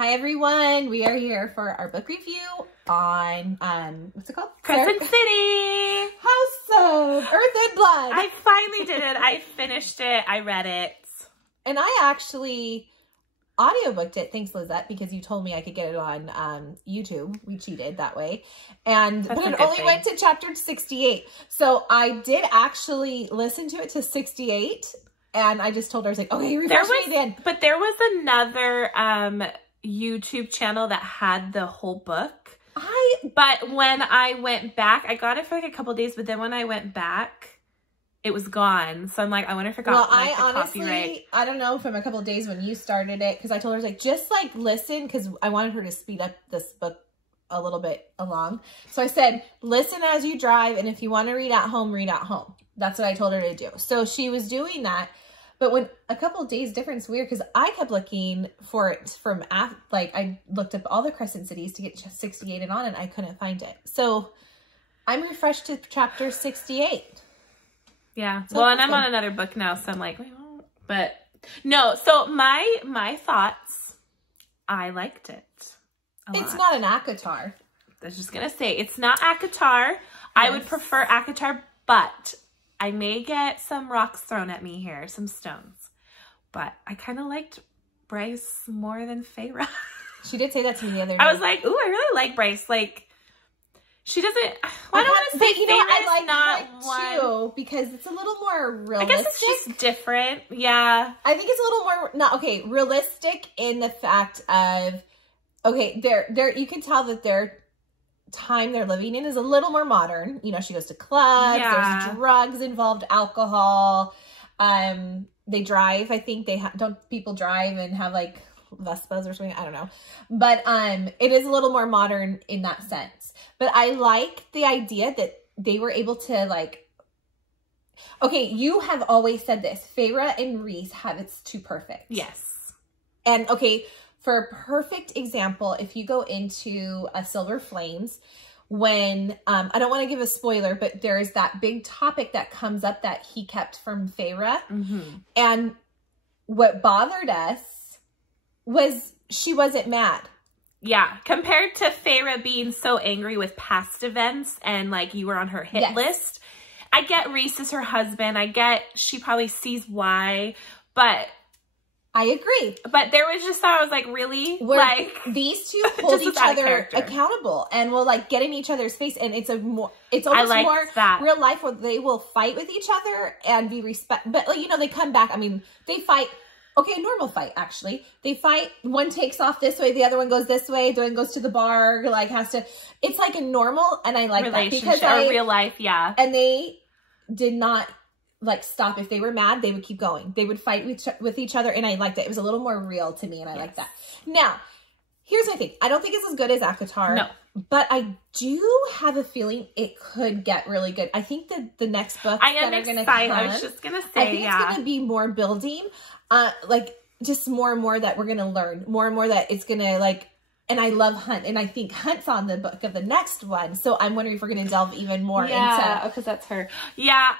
Hi everyone, we are here for our book review on, what's it called? Crescent City! House of Earth and Blood! I finally did it. I finished it. I read it. And I actually audiobooked it, thanks Lizette, because you told me I could get it on YouTube. We cheated that way. And but it only went to chapter 68. So I did actually listen to it to 68. And I just told her, I was like, okay, refresh me again. But there was another YouTube channel that had the whole book. But when I went back, I got it for like a couple days, but then when I went back, it was gone. So I'm like, I wonder if it got like, the honestly, copyright. I don't know, from a couple of days when you started it, because I told her, like, just like listen, because I wanted her to speed up this book a little bit along. So I said, listen as you drive, and if you want to read at home, read at home. That's what I told her to do. So she was doing that. But when a couple of days difference, weird, because I kept looking for it from, like, I looked up all the Crescent cities to get 68 and on, and I couldn't find it. So I'm refreshed to chapter 68. Yeah. So well, and I'm on another book now, so I'm like, but no. So my thoughts, I liked it. It's not an ACOTAR. I was just going to say, it's not ACOTAR. Yes. I would prefer ACOTAR, but I may get some rocks thrown at me here, some stones. But I kind of liked Bryce more than Feyre. She did say that to me the other day. I was like, ooh, I really like Bryce. Like, she doesn't, I don't want to say Feyre is not one. Too, because it's a little more realistic. I guess it's just different. Yeah. I think it's a little more, okay, realistic in the fact of, okay, you can tell that their time they're living in is a little more modern. You know, she goes to clubs, there's drugs involved, alcohol. They drive. I think don't people drive and have like Vespas or something? I don't know. But it is a little more modern in that sense. But I like the idea that they were able to, like, okay, you have always said this, Feyre and Rhys have it's too perfect. Yes. And okay, for a perfect example, if you go into Silver Flames, when, I don't want to give a spoiler, but there's that big topic that comes up that he kept from Feyre. Mm-hmm. And what bothered us was she wasn't mad. Yeah, compared to Feyre being so angry with past events and like you were on her hit list. I get Rhys is her husband. I get she probably sees why, but I agree. But there was just, I was like, really? Like, these two hold each other accountable and will, like, get in each other's face. And it's almost more real life where they will fight with each other and be but, like, you know, they come back. I mean, they fight. Okay, a normal fight, actually. They fight. One takes off this way. The other one goes this way. The one goes to the bar. Like, has to. It's like a normal, and I like that. Because real life, yeah. And they did not, like, stop. If they were mad, they would keep going. They would fight with each other, and I liked it. It was a little more real to me, and I like that. Now, here's my thing. I don't think it's as good as ACOTAR. No. But I do have a feeling it could get really good. I think that the next book that are going to come, I was just going to say, I think it's going to be more building. Like, just more and more that we're going to learn. More and more that it's going to, like, and I love Hunt. And I think Hunt's on the book of the next one. So I'm wondering if we're going to delve even more into. Because that's her. Yeah,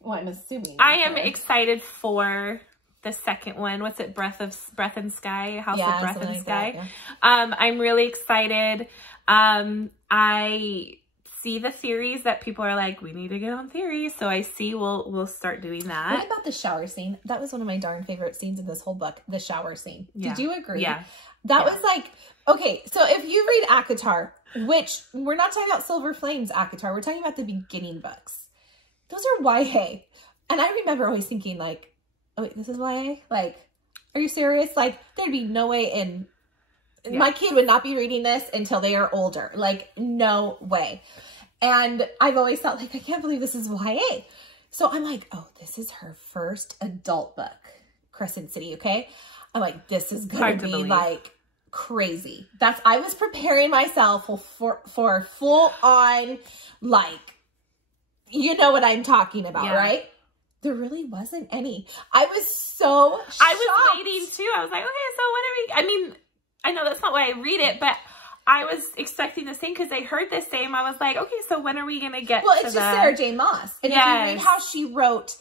well, I'm assuming. I am excited for the second one. What's it? Breath and Sky? House of Breath and Sky. That, yeah. I'm really excited. I see the theories that people are like, we need to get on theories. So I see we'll start doing that. What about the shower scene? That was one of my darn favorite scenes in this whole book. The shower scene. Yeah. Did you agree? Yeah. That was like, okay, so if you read ACOTAR, which we're not talking about Silver Flames ACOTAR, we're talking about the beginning books. Those are YA. And I remember always thinking, like, oh wait, this is YA? Like, are you serious? Like, there'd be no way in my kid would not be reading this until they are older. Like, no way. And I've always thought, like, I can't believe this is YA. So I'm like, oh, this is her first adult book, Crescent City, okay? I'm like, this is going to be, like, crazy. I was preparing myself for full-on, like, you know what I'm talking about, right? There really wasn't any. I was so shocked. I was waiting, too. I was like, okay, so what are we... I mean, I know that's not why I read it, but I was expecting the same because I heard the same. I was like, okay, so when are we going to get Well, it's just Sarah J. Maas. And yes. if you read how she wrote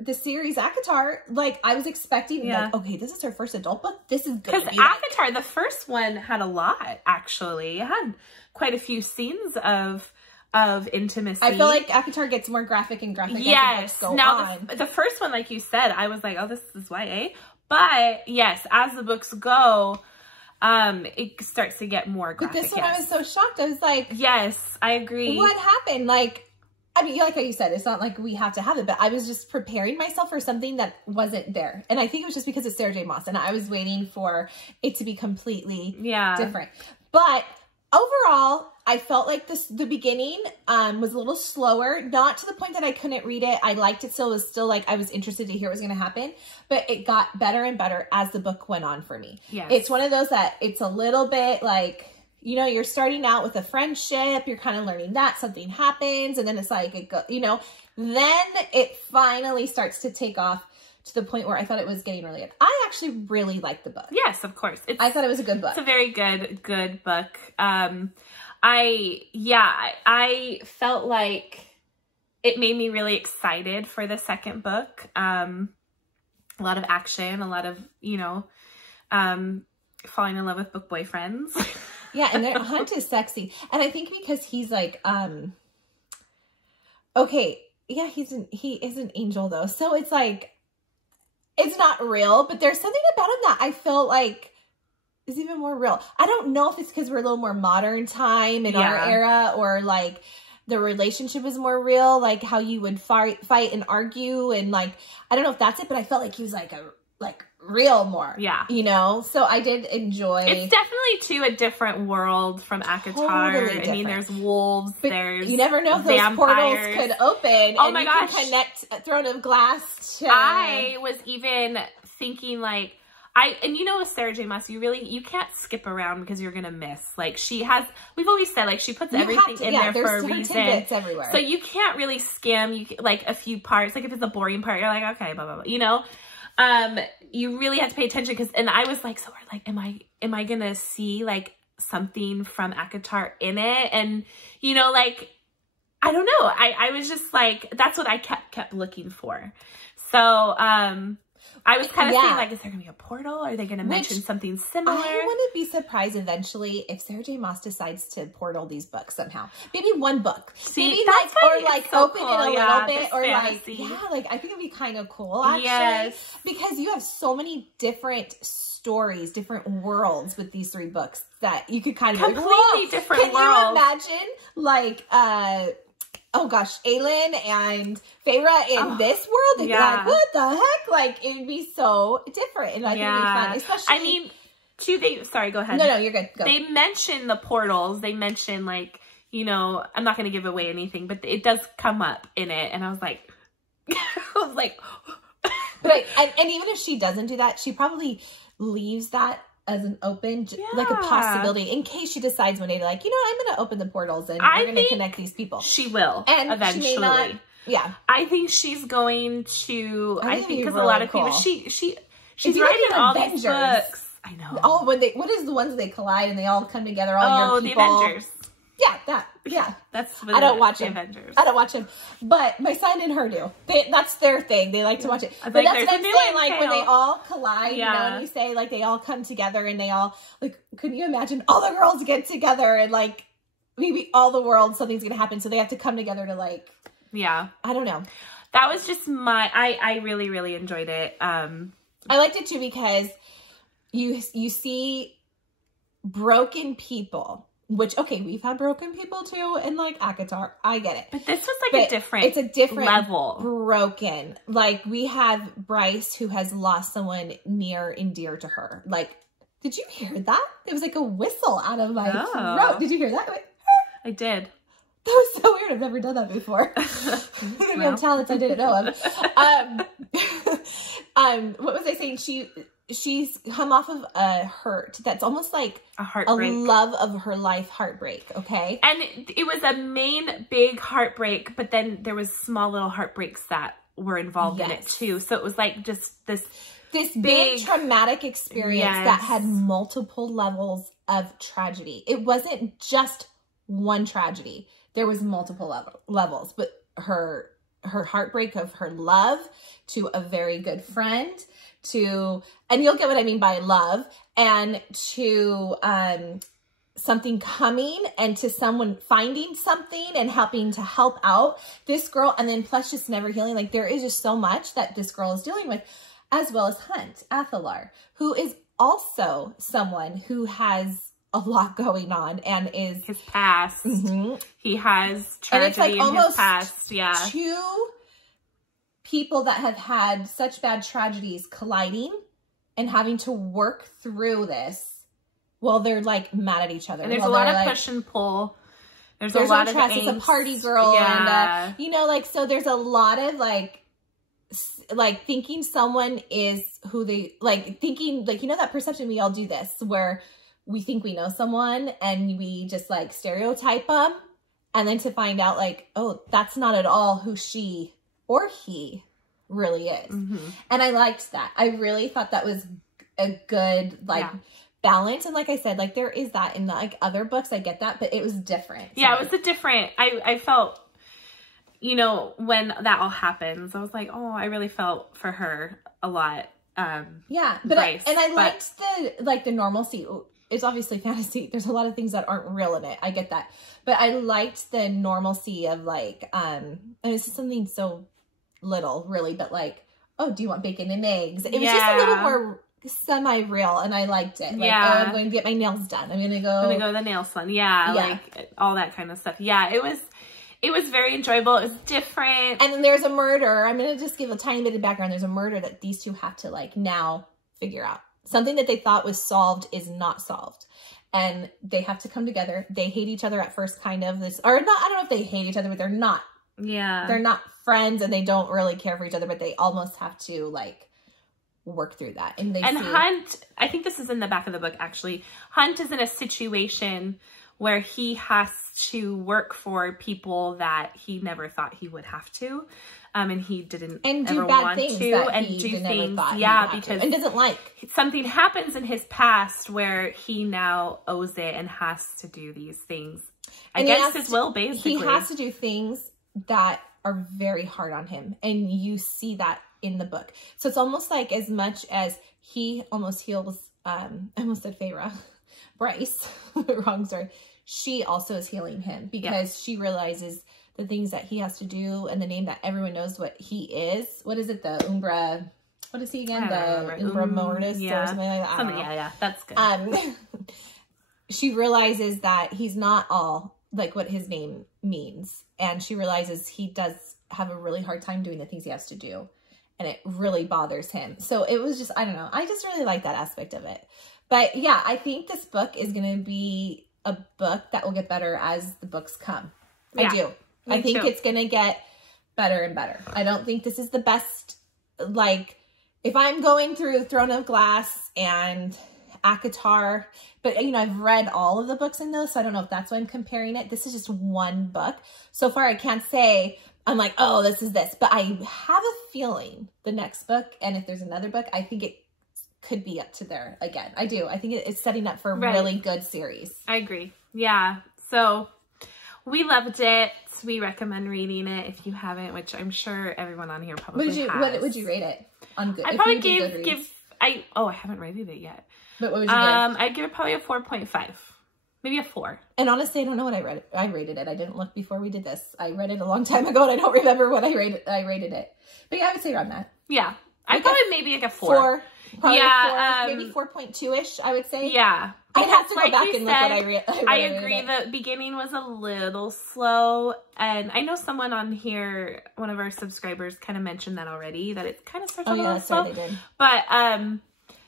the series ACOTAR, like, I was expecting, like, okay, this is her first adult book. This is good. Because ACOTAR, the first one had a lot, actually. It had quite a few scenes of intimacy. I feel like ACOTAR gets more graphic and graphic yes. as the books go now, on. The first one, like you said, I was like, oh, this is YA. But, yes, as the books go, it starts to get more graphic. But this one, I was so shocked. I was like... Yes, I agree. What happened? Like, I mean, like you said, it's not like we have to have it, but I was just preparing myself for something that wasn't there. And I think it was just because it's Sarah J. Maas, and I was waiting for it to be completely different. But overall, I felt like the beginning was a little slower, not to the point that I couldn't read it. I liked it still. It was still like I was interested to hear what was going to happen, but it got better and better as the book went on for me. Yes. It's one of those that it's a little bit like, you know, you're starting out with a friendship, you're kind of learning that something happens, and then it's like, then it finally starts to take off to the point where I thought it was getting really good. I actually really liked the book. Yes, of course. I thought it was a good book. It's a very good book. I felt like it made me really excited for the second book. A lot of action, a lot of, falling in love with book boyfriends. Yeah, and Hunt is sexy. And I think because he's like, okay, yeah, he is an angel though. So it's like, it's not real, but there's something about him that I feel like is even more real. I don't know if it's because we're a little more modern time in our era, or like the relationship is more real, like how you would fight and argue, and like, I don't know if that's it, but I felt like he was like real more. Yeah. So I did enjoy. It's definitely too a different world from ACOTAR. Totally I mean, there's wolves, but there's you never know if those portals could open. Oh and my you gosh. can connect a throne of glass to... I was even thinking like, with Sarah J. Maas, you can't skip around because you're going to miss. Like we've always said, like she puts everything in there for a reason. Tidbits everywhere. So you can't really skim like a few parts. Like if it's a boring part, you're like, okay, blah, blah, blah, you really have to pay attention and I was like, so like, am I going to see like something from ACOTAR in it? And, like, I don't know. I was just like, that's what I kept looking for. So, I was kind of thinking, like, is there going to be a portal? Are they going to mention something similar? I wouldn't be surprised eventually if Sarah J. Maas decides to portal these books somehow. Maybe one book. See, maybe that's so open cool. it a little bit, or fantasy. I think it'd be kind of cool actually. Yes. Because you have so many different stories, different worlds with these 3 books that you could kind of completely different worlds. Can you imagine like oh gosh, Aelin and Feyre in this world? They'd be like, what the heck? Like, it would be so different. And I think it'd be fun. Especially... sorry, go ahead. No, you're good. Go. They mention the portals. They mention, like, I'm not going to give away anything, but it does come up in it. And I was like, But and even if she doesn't do that, she probably leaves that as an open, like a possibility in case she decides one day to like, I'm going to open the portals and we're going to connect these people. She will, and eventually. She may not, I think she's going to, I think because really a lot of people, she's writing all these books. I know. Oh, what is the ones that they collide and they all come together, all your people? The Avengers. Yeah. That's I don't watch them. Avengers. I don't watch them, but my son and her do. That's their thing. They like to watch it. But that's what I'm saying. Like when they all collide, and we say like they all come together and they all like. Could you imagine all the girls get together and like maybe all the world something's gonna happen, so they have to come together to like. Yeah. I don't know. That was just I really really enjoyed it. I liked it too because you see broken people. Which, okay, we've had broken people too in like ACOTAR. I get it. But this was like it's a different level. Broken. Like we have Bryce who has lost someone near and dear to her. Like, did you hear that? It was like a whistle out of my throat. Did you hear that? I did. That was so weird. I've never done that before. Maybe I'm talents I didn't know of. What was I saying? She's come off of a hurt that's almost like a heartbreak, a love of her life heartbreak. Okay. And it was a main big heartbreak, but then there was small little heartbreaks that were involved in it too. So it was like just this this big traumatic experience that had multiple levels of tragedy. It wasn't just one tragedy. There was multiple levels, but her heartbreak of her love to a very good friend, to, and you'll get what I mean by love, and to something coming, and to someone finding something and helping to help out this girl, and then plus just never healing. Like, there is just so much that this girl is dealing with, as well as Athalar, who is also someone who has a lot going on and is his past. He has tragedy in his past. Yeah. Two people that have had such bad tragedies colliding and having to work through this while they're like mad at each other. And there's a lot of push and pull. There's a lot of angst. It's a party girl. Yeah. And, you know, like, so there's a lot of like thinking someone is who they, like, thinking, like, you know, that perception, we all do this, where we think we know someone and we just like stereotype them, and then to find out like, oh, that's not at all who she or he really is. And I liked that. I really thought that was a good like balance. And like I said, like, there is that in the like other books, I get that, but it was different. Yeah, it was a different, I felt, you know, when that all happens, I was like, oh, I really felt for her a lot. Yeah, but Bryce, I liked the normalcy. It's obviously fantasy. There's a lot of things that aren't real in it. I get that. But I liked the normalcy of like, and this is something so little really, but like, oh, do you want bacon and eggs? It was just a little more semi-real, and I liked it. Like, oh, I'm going to get my nails done. I'm going to go to the nail salon. Yeah, like all that kind of stuff. Yeah, it was very enjoyable. It was different. And then there's a murder. I'm going to just give a tiny bit of background. There's a murder that these two have to like now figure out. Something that they thought was solved is not solved. And they have to come together. They hate each other at first, kind of. This, or not, I don't know if they hate each other, but they're not. Yeah. They're not friends, and they don't really care for each other, but they almost have to like work through that. And Hunt, I think this is in the back of the book actually. Hunt is in a situation where he has to work for people that he never thought he would have to. And he didn't ever want to, and do things, because and doesn't like. Something happens in his past where he now owes it and has to do these things against his will, basically. He has to do things that are very hard on him, and you see that in the book. So it's almost like, as much as he almost heals, I almost said Feyre, Bryce, wrong story. She also is healing him, because she realizes the things that he has to do, and the name that everyone knows what he is. What is it? The Umbra, what is he again? The Umbra Mortis or something like that. I don't know. Yeah, that's good. She realizes that he's not all like what his name means. And she realizes he does have a really hard time doing the things he has to do. And it really bothers him. So it was just, I don't know. I just really like that aspect of it. But yeah, I think this book is going to be a book that will get better as the books come. I do. I think it's going to get better and better. I don't think this is the best, like, if I'm going through Throne of Glass and ACOTAR, but, you know, I've read all of the books in those, so I don't know if that's why I'm comparing it. This is just one book. So far, I can't say, I'm like, oh, this is this. But I have a feeling the next book, and if there's another book, I think it could be up to there again. I do. I think it's setting up for a really good series. I agree. Yeah. So we loved it. We recommend reading it if you haven't, which I'm sure everyone on here probably has. What would you rate it on good? I probably I haven't rated it yet. But what would you give? I'd give it probably a 4.5. Maybe a 4. And honestly, I don't know what I rated it. I didn't look before we did this. I read it a long time ago, and I don't remember what I rated it. But yeah, I would say around that. Yeah. I probably maybe like a 4. Probably 4, maybe 4.2-ish, I would say. Yeah. I'd have to go back and look what I read. I agree. The beginning was a little slow. And I know someone on here, one of our subscribers, kind of mentioned that already, that it kind of starts a little slow. Right, they did. But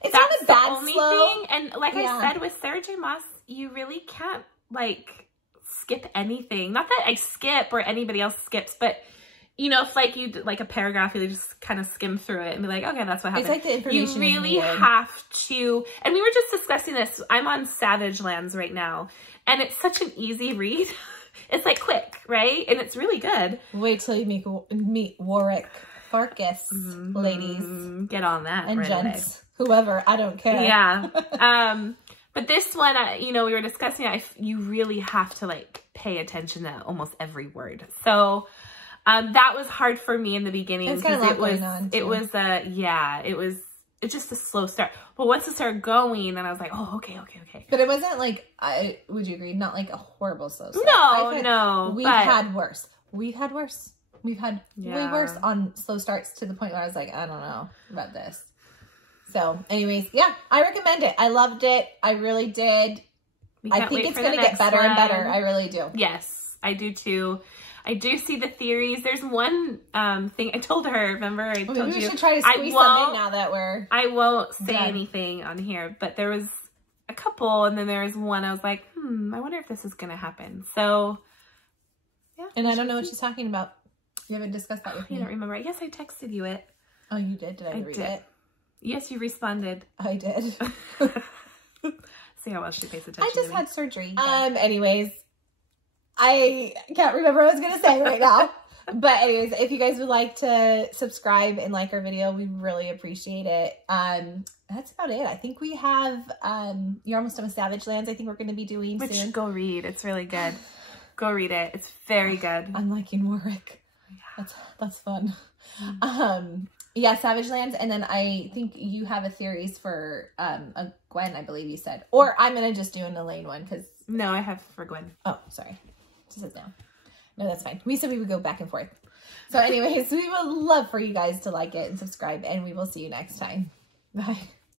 it's that's not a bad the only slow thing. And like I said, with Sarah J. Maas, you really can't, like, skip anything. Not that I skip or anybody else skips, but you know, if like you did like a paragraph, you just kind of skim through it and be like, okay, that's what happened. It's like the information you really have to, and we were just discussing this. I'm on Savage Lands right now, and it's such an easy read. It's like quick, right? And it's really good. Wait till you meet Warwick. Farkas, ladies. Get on that. And right gents. Away. Whoever. I don't care. Yeah. But this one, you know, we were discussing it. You really have to like pay attention to almost every word. So that was hard for me in the beginning because it's just a slow start. But once it started going, then I was like, oh, okay. But it wasn't like, would you agree? Not like a horrible slow start. No. We've had worse. We've had way worse on slow starts to the point where I was like, I don't know about this. So anyways, yeah, I recommend it. I loved it. I really did. I think it's going to get better and better. I really do. Yes, I do too. I do see the theories. There's one thing I told her, remember? I told you. We should try to squeeze some in now that I won't say anything on here, but there was a couple, and then there was one I was like, I wonder if this is going to happen. So, yeah. And I don't know what she's talking about. You haven't discussed that with me. You don't remember. I guess I texted you it. Oh, you did? Did I read it? Yes, you responded. I did. See how well she pays attention. I just had surgery. Anyways, I can't remember what I was going to say right now. But anyways, if you guys would like to subscribe and like our video, we really appreciate it. That's about it. I think we have, You're Almost Done with Savage Lands. I think we're going to be doing soon. Which, go read. It's really good. Go read it. It's very good. I'm liking Warwick. Yeah. That's fun. Yeah, Savage Lands, and then I think you have a theories for a Gwen, I believe you said. Or I'm going to just do an Elaine one, because... No, I have for Gwen. Oh, sorry. Just says now. No, that's fine. We said we would go back and forth. So anyways, we would love for you guys to like it and subscribe, and we will see you next time. Bye.